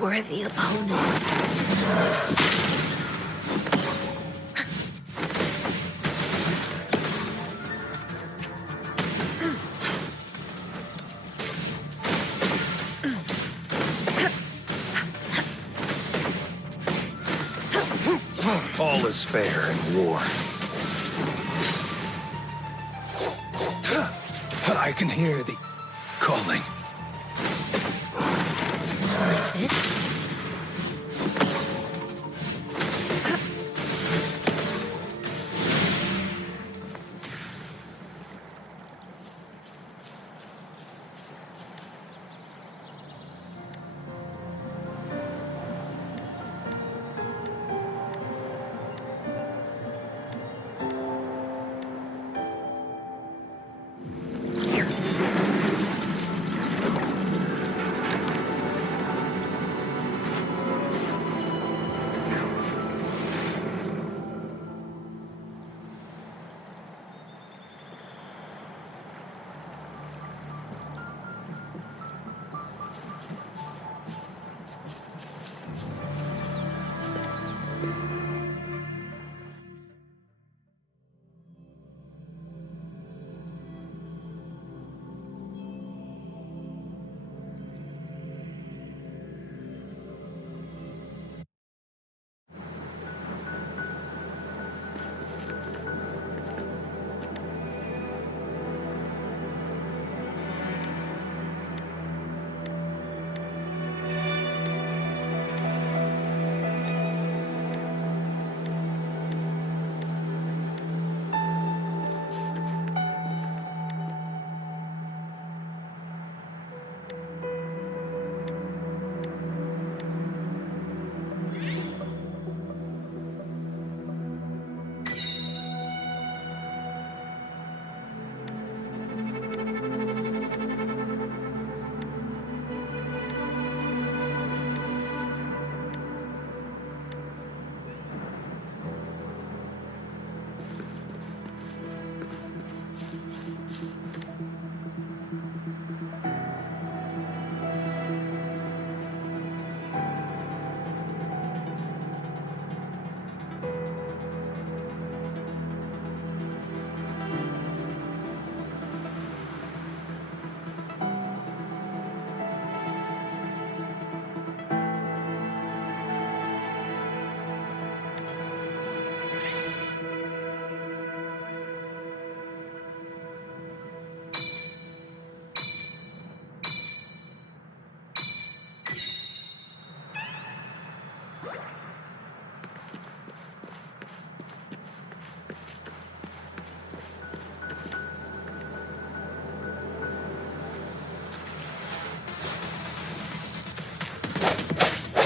Worthy opponent. All is fair in war. I can hear the calling. This?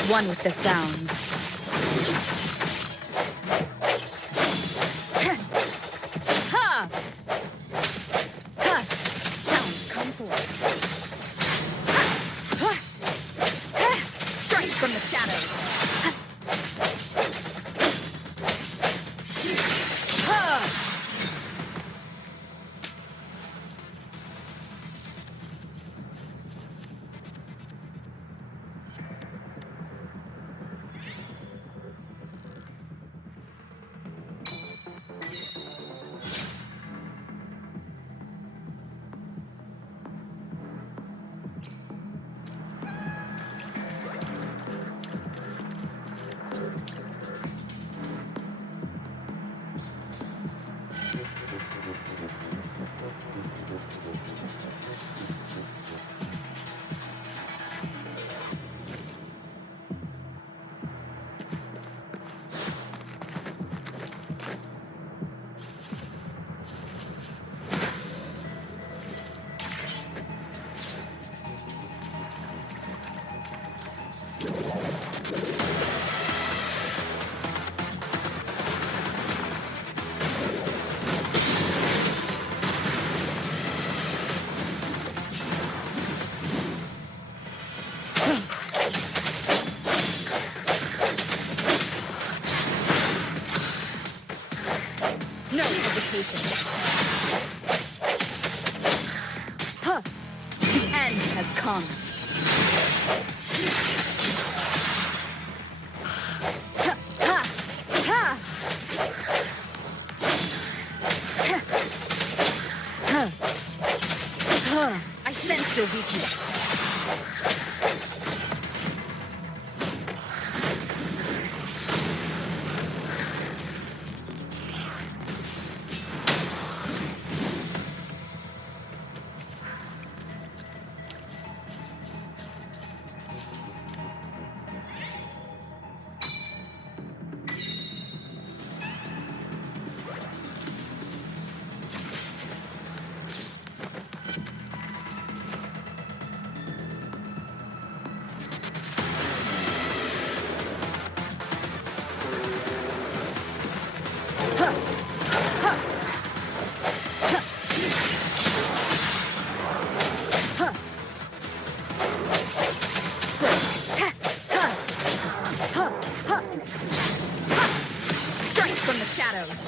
One with the sounds. Ha! Ha! Sounds come forth. Ha! Ha! Strike from the shadows. Ha! hesitation. Huh. The end has come. Ha, ha, ha. Huh. Huh. I sense your weakness. Strike from the shadows.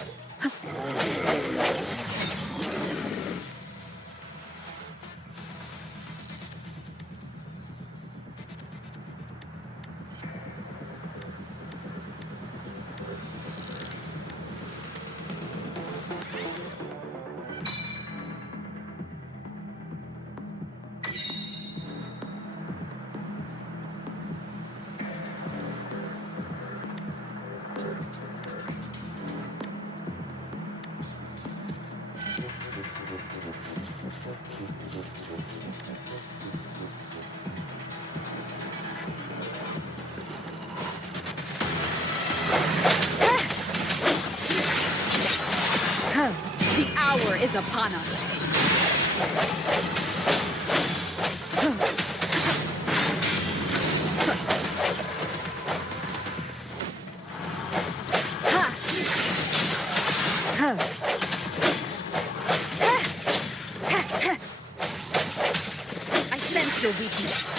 The hour is upon us. I sense your weakness.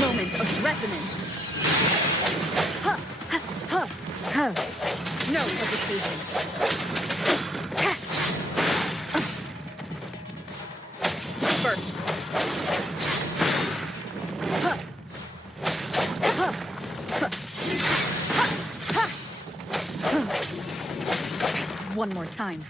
Moment of resonance. No hesitation. Disperse. One more time.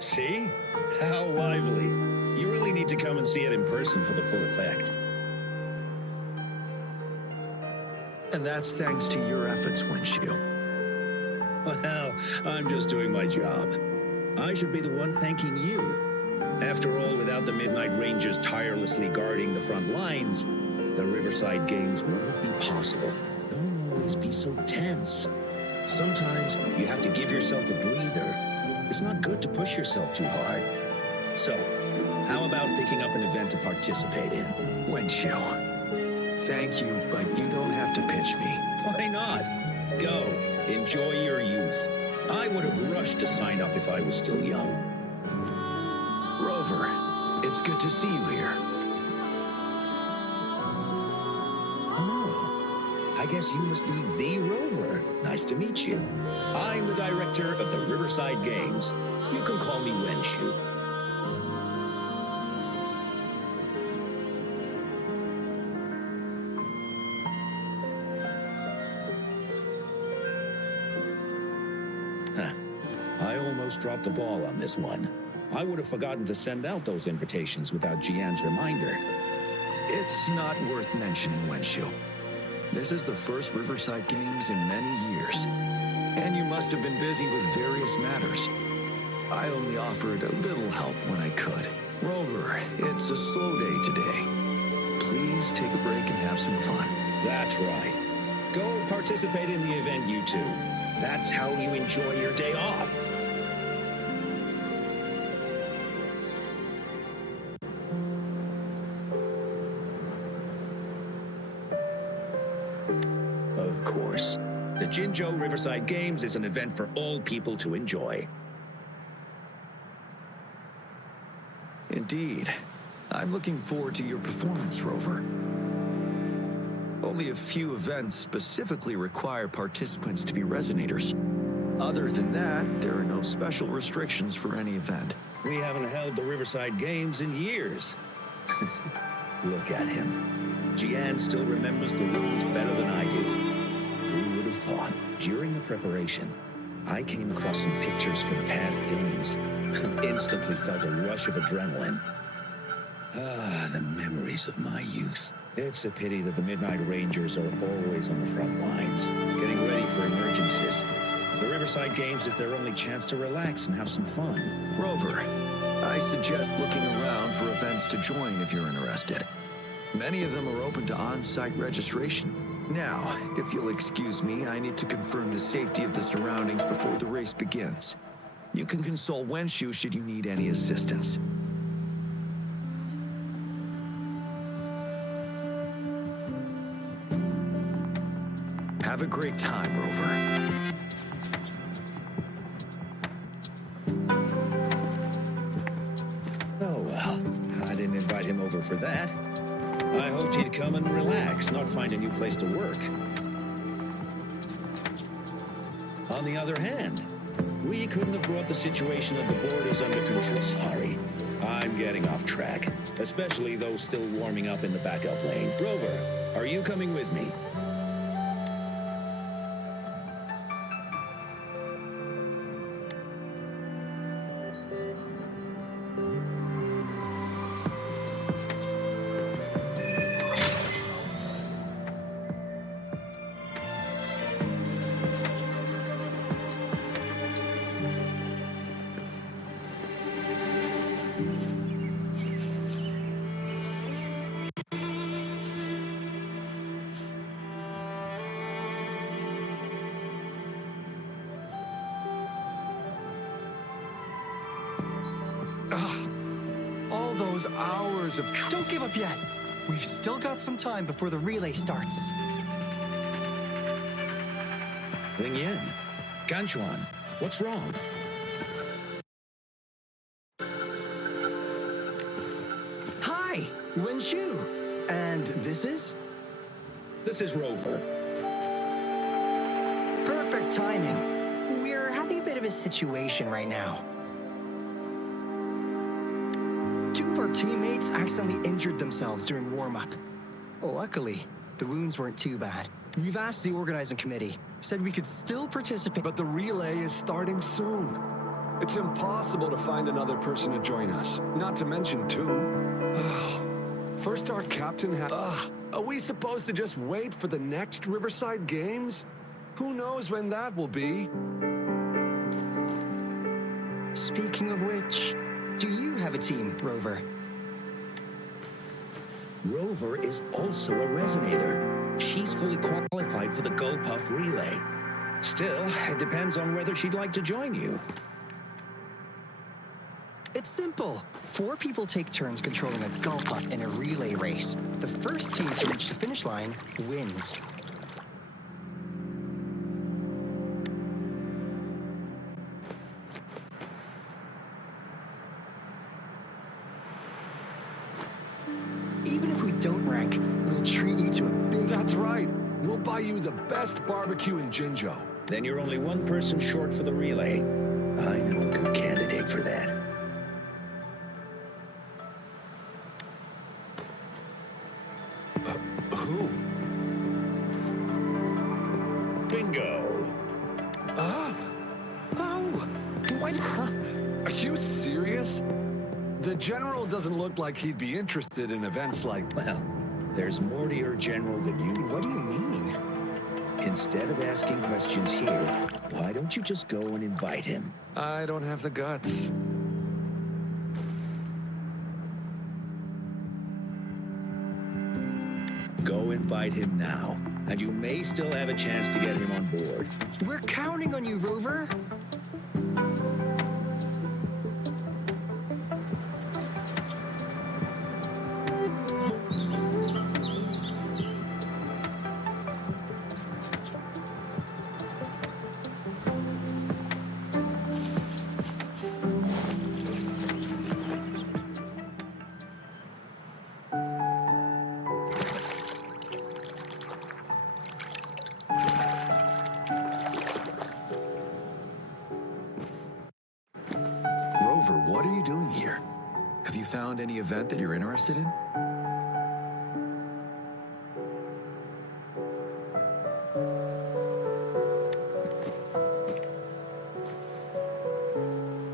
See? How lively. You really need to come and see it in person for the full effect. And that's thanks to your efforts, Windshield. Well, I'm just doing my job. I should be the one thanking you. After all, without the Midnight Rangers tirelessly guarding the front lines, the Riverside Games wouldn't be possible. Don't always be so tense. Sometimes you have to give yourself a breather. It's not good to push yourself too hard. So, how about picking up an event to participate in? Windshield, thank you, but you don't have to pitch me. Why not? Go. Enjoy your youth. I would have rushed to sign up if I was still young. Rover, it's good to see you here. Oh, I guess you must be the Rover. Nice to meet you. I'm the director of the Riverside Games. You can call me Wenshu. I almost dropped the ball on this one. I would have forgotten to send out those invitations without Jian's reminder. It's not worth mentioning, Windshield. This is the first Riverside Games in many years, and you must have been busy with various matters. I only offered a little help when I could. Rover, it's a slow day today. Please take a break and have some fun. That's right. Go participate in the event, you two. That's how you enjoy your day off. Of course. The Jinzhou Riverside Games is an event for all people to enjoy. Indeed. I'm looking forward to your performance, Rover. Only a few events specifically require participants to be Resonators. Other than that, there are no special restrictions for any event. We haven't held the Riverside Games in years. Look at him. Jian still remembers the rules better than I do. Who would have thought? During the preparation, I came across some pictures from past games and instantly felt a rush of adrenaline. Ah, the memories of my youth. It's a pity that the Midnight Rangers are always on the front lines, getting ready for emergencies. The Riverside Games is their only chance to relax and have some fun. Rover, I suggest looking around for events to join if you're interested. Many of them are open to on-site registration. Now, if you'll excuse me, I need to confirm the safety of the surroundings before the race begins. You can consult Wenshu should you need any assistance. Have a great time, Rover. Oh well, I didn't invite him over for that. I hoped he'd come and relax, not find a new place to work. On the other hand, we couldn't have brought the situation at the borders under control. Sorry, I'm getting off track, especially those still warming up in the backup lane. Rover, are you coming with me? All those hours of Don't give up yet. We've still got some time before the relay starts. Ling Yen, Ganchuan, what's wrong? Hi, Wenshu. And this is? This is Rover. Perfect timing. We're having a bit of a situation right now. Two of our teammates accidentally injured themselves during warm-up. Luckily, the wounds weren't too bad. We've asked the organizing committee, said we could still participate. But the relay is starting soon. It's impossible to find another person to join us. Not to mention two. First our captain had... Are we supposed to just wait for the next Riverside Games? Who knows when that will be? Speaking of which, do you have a team, Rover? Rover is also a resonator. She's fully qualified for the Gulpuff Relay. Still, it depends on whether she'd like to join you. It's simple. 4 people take turns controlling a Gulpuff in a relay race. The first team to reach the finish line wins. Even if we don't rank, we'll treat you to a big... That's right. We'll buy you the best barbecue in Jinzhou. Then you're only one person short for the relay. I know a good candidate for that. Who? Bingo! Oh! What? Are you serious? The general doesn't look like he'd be interested in events like... Well, there's more to your general than you. What do you mean? Instead of asking questions here, why don't you just go and invite him? I don't have the guts. Go invite him now, and you may still have a chance to get him on board. We're counting on you, Rover. Rover, what are you doing here? Have you found any event that you're interested in?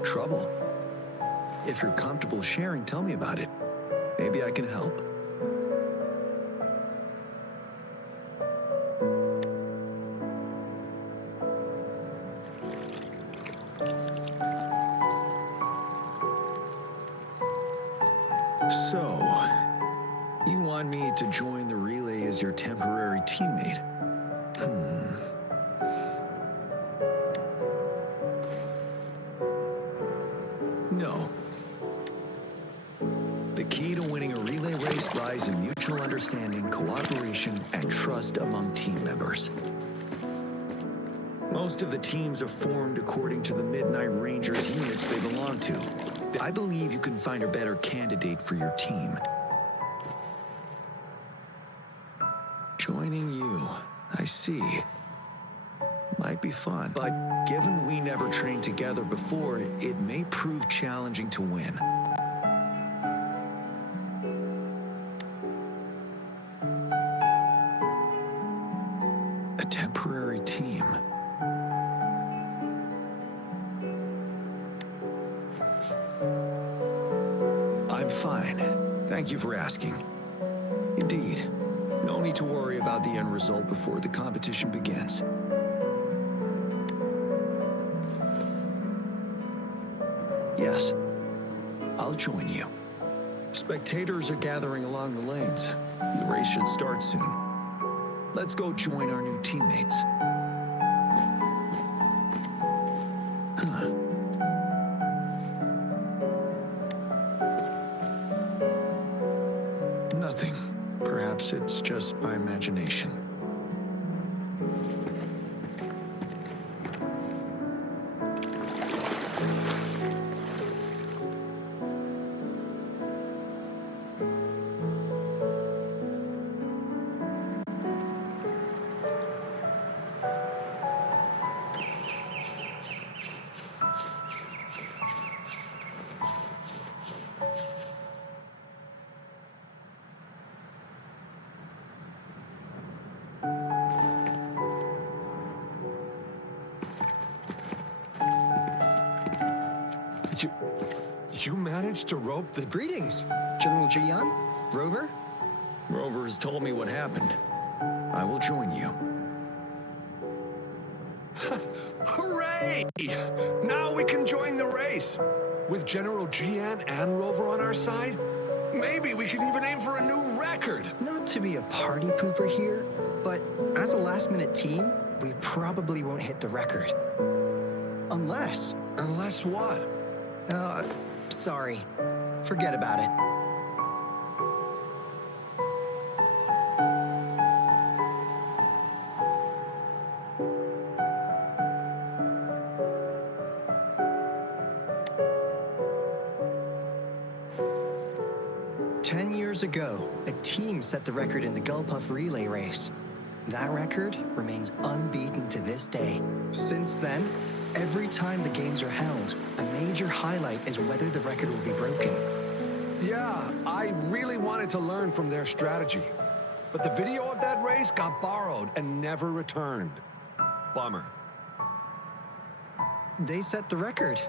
Trouble? If you're comfortable sharing, tell me about it. Maybe I can help. So, you want me to join the relay as your temporary teammate? No. The key to winning a relay race lies in mutual understanding, cooperation, and trust among team members. Most of the teams are formed according to the Midnight Rangers units they belong to. I believe you can find a better candidate for your team. Joining you, I see. Might be fun, but given we never trained together before, it may prove challenging to win. A temporary team. I'm fine. Thank you for asking. Indeed, no need to worry about the end result before the competition begins. Yes, I'll join you. Spectators are gathering along the lanes. The race should start soon. Let's go join our new teammates. perhaps it's just my imagination. You managed to rope the... Greetings, General Jian, Rover. Rover has told me what happened. I will join you. Hooray! Now we can join the race. With General Jian and Rover on our side, maybe we can even aim for a new record. Not to be a party pooper here, but as a last-minute team, we probably won't hit the record. Unless... Unless what? Sorry. Forget about it. Years ago, a team set the record in the Gulpuff relay race. That record remains unbeaten to this day. Since then, every time the games are held, a major highlight is whether the record will be broken. Yeah, I really wanted to learn from their strategy. But the video of that race got borrowed and never returned. Bummer. They set the record.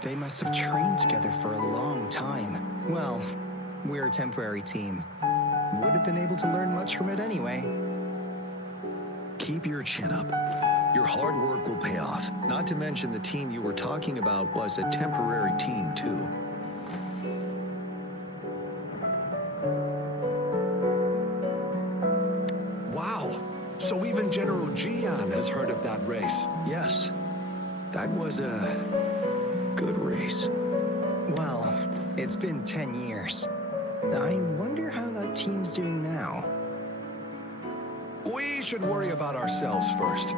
They must have trained together for a long time. Well, we're a temporary team. Would have been able to learn much from it anyway. Keep your chin up. Your hard work will pay off. Not to mention the team you were talking about was a temporary team, too. Wow. So even General Jian has heard of that race. Yes. That was a good race. Well, it's been 10 years. I wonder how that team's doing now. We should worry about ourselves first.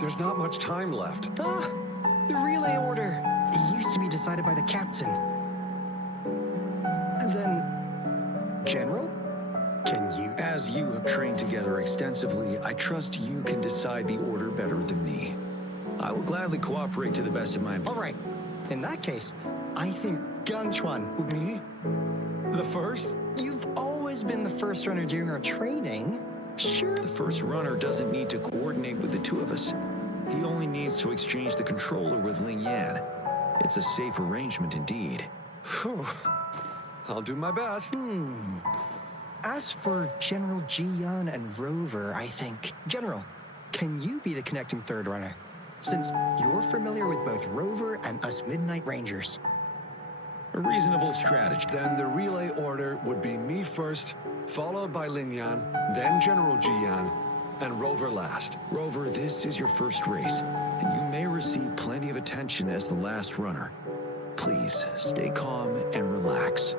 There's not much time left. The relay order. It used to be decided by the captain. Then, General? Can you... As you have trained together extensively, I trust you can decide the order better than me. I will gladly cooperate to the best of my... All right. In that case, I think Gangchuan would be... The first? You've always been the first runner during our training. Sure. The first runner doesn't need to coordinate with the two of us. He only needs to exchange the controller with Ling Yan. It's a safe arrangement indeed. Whew. I'll do my best. As for General Jian and Rover, I think... General, can you be the connecting third runner? Since you're familiar with both Rover and us Midnight Rangers. A reasonable strategy. Then the relay order would be me first, followed by Ling Yan, then General Jian, and Rover last. Rover, this is your first race, and you may receive plenty of attention as the last runner. Please, stay calm and relax.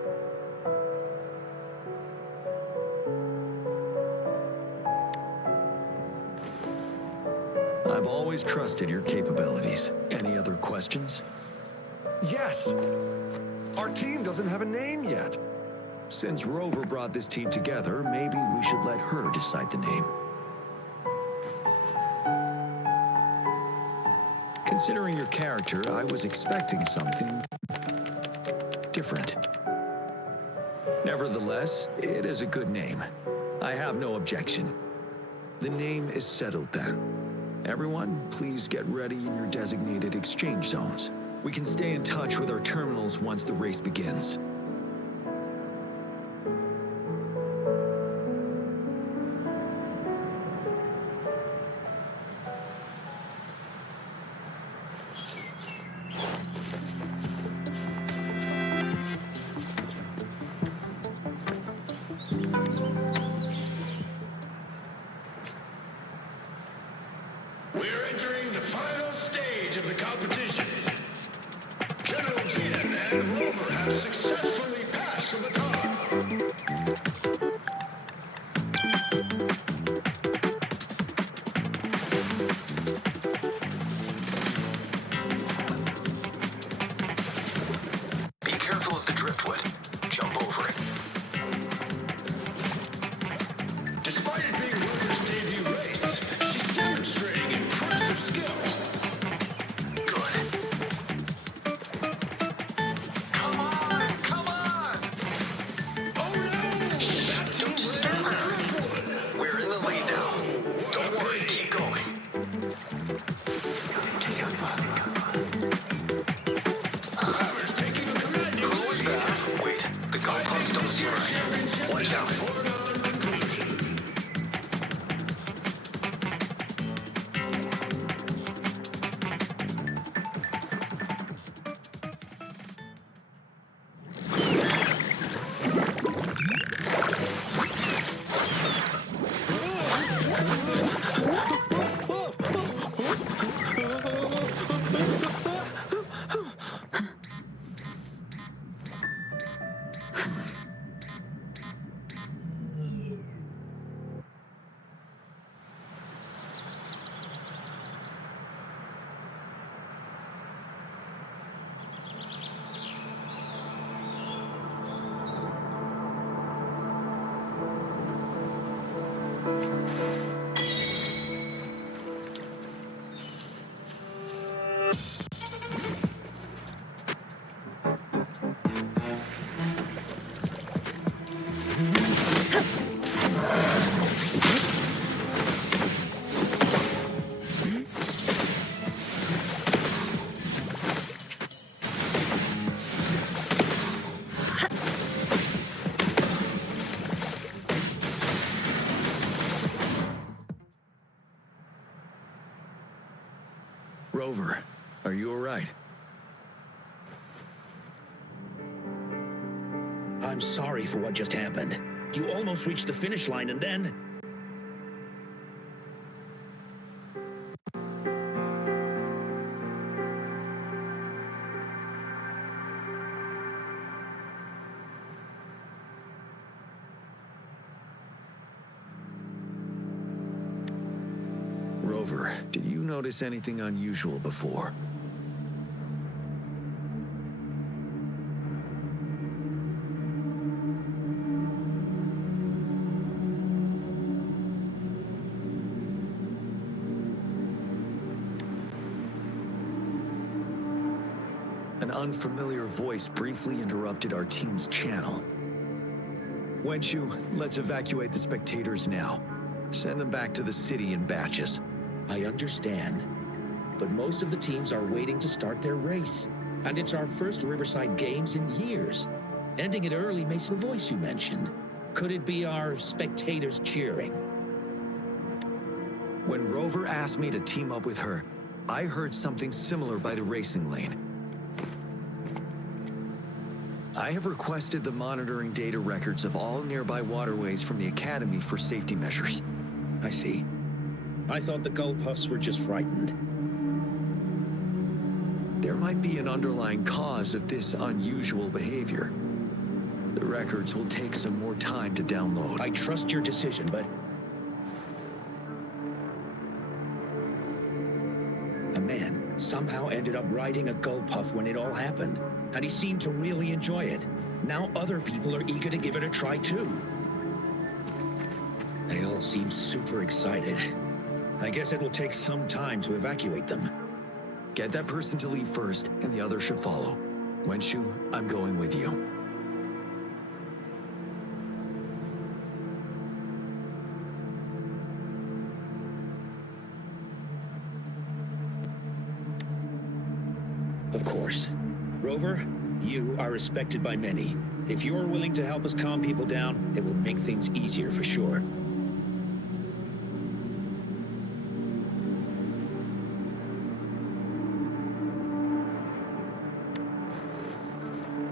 I've always trusted your capabilities. Any other questions? Yes! Our team doesn't have a name yet. Since Rover brought this team together, maybe we should let her decide the name. Considering your character, I was expecting something different. Nevertheless, it is a good name. I have no objection. The name is settled then. Everyone, please get ready in your designated exchange zones. We can stay in touch with our terminals once the race begins. We're entering the final stage of the competition. General Jian and Rover have successfully passed the baton. Rover, are you all right? I'm sorry for what just happened. You almost reached the finish line and then... Rover, did you notice anything unusual before? An unfamiliar voice briefly interrupted our team's channel. Wenshu, let's evacuate the spectators now. Send them back to the city in batches. I understand, but most of the teams are waiting to start their race. And it's our first Riverside Games in years. Ending it early makes the voice you mentioned. Could it be our spectators cheering? When Rover asked me to team up with her, I heard something similar by the racing lane. I have requested the monitoring data records of all nearby waterways from the Academy for safety measures. I see. I thought the Gull Puffs were just frightened. There might be an underlying cause of this unusual behavior. The records will take some more time to download. I trust your decision, but... A man somehow ended up riding a Gull Puff when it all happened, and he seemed to really enjoy it. Now other people are eager to give it a try too. They all seem super excited. I guess it will take some time to evacuate them. Get that person to leave first, and the others should follow. Wenshu, I'm going with you. Of course. Rover, you are respected by many. If you're willing to help us calm people down, it will make things easier for sure.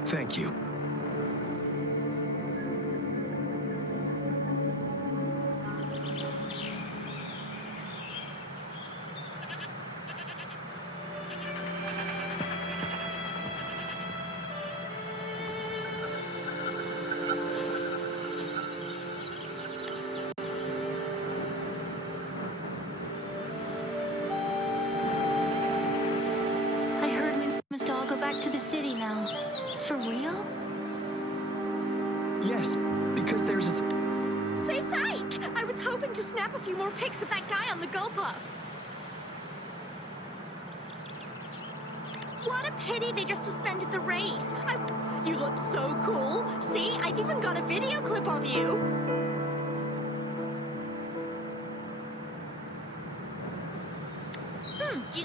Thank you. I heard we must all go back to the city now. For real? Yes, because there's a... Say psych! I was hoping to snap a few more pics of that guy on the Gull Puff. What a pity they just suspended the race. You look so cool. See, I've even got a video clip of you.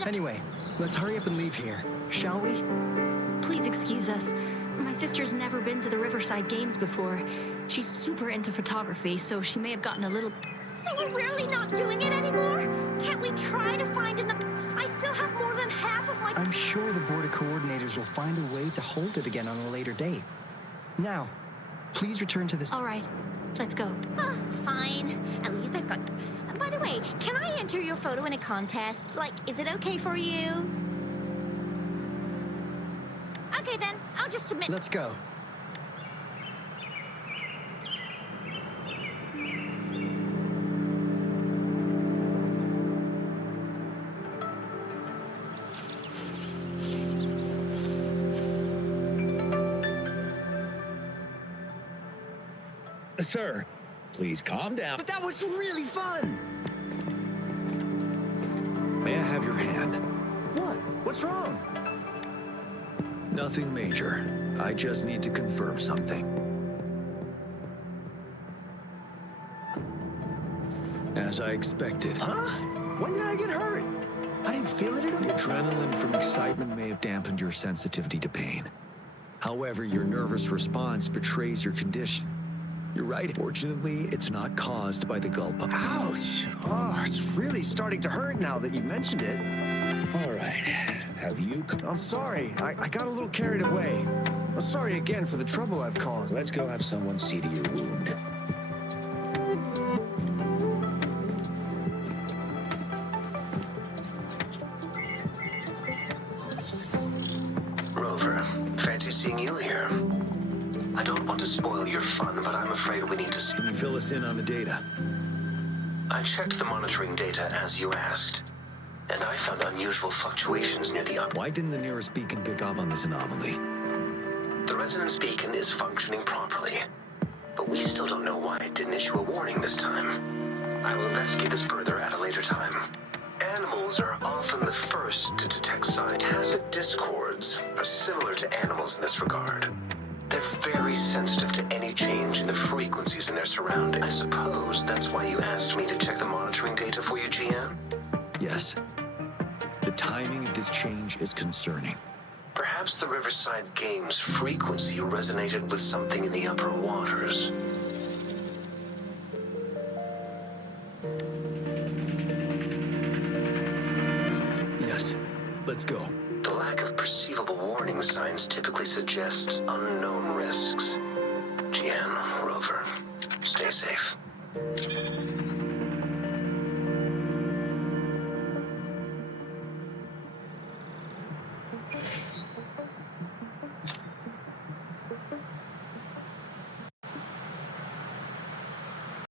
Anyway, let's hurry up and leave here, shall we? Please excuse us. My sister's never been to the Riverside Games before. She's super into photography, so she may have gotten a little... So we're really not doing it anymore? Can't we try to find another... I still have more than half of my... I'm sure the board of coordinators will find a way to hold it again on a later date. Now, please return to this... All right, let's go. Fine. At least I've got... By the way, can I enter your photo in a contest? Like, is it okay for you? Okay then, I'll just submit... Let's go. Sir, please calm down. But that was really fun! May I have your hand? What? What's wrong? Nothing major. I just need to confirm something. As I expected. Huh? When did I get hurt? I didn't feel it at all. The adrenaline from excitement may have dampened your sensitivity to pain. However, your nervous response betrays your condition. You're right. Fortunately, it's not caused by the gulp. Ouch! Oh, it's really starting to hurt now that you mentioned it. All right. Have you... I'm sorry. I got a little carried away. I'm sorry again for the trouble I've caused. Let's go have someone see to your wound. Rover, fancy seeing you here. I don't want to spoil your fun, but I'm afraid we need to... Can you fill us in on the data? I checked the monitoring data as you asked, and I found unusual fluctuations near the Why didn't the nearest beacon pick up on this anomaly? The resonance beacon is functioning properly, but we still don't know why it didn't issue a warning this time. I will investigate this further at a later time. Animals are often the first to detect signs. Tacit discords are similar to animals in this regard. They're very sensitive to any change in the frequencies in their surroundings. I suppose that's why you asked me to check the monitoring data for you, GM? Yes. The timing of this change is concerning. Perhaps the Riverside Games frequency resonated with something in the upper waters. Yes. Let's go. The lack of perceivable warning signs typically suggests unknown risks. GN, Rover, stay safe.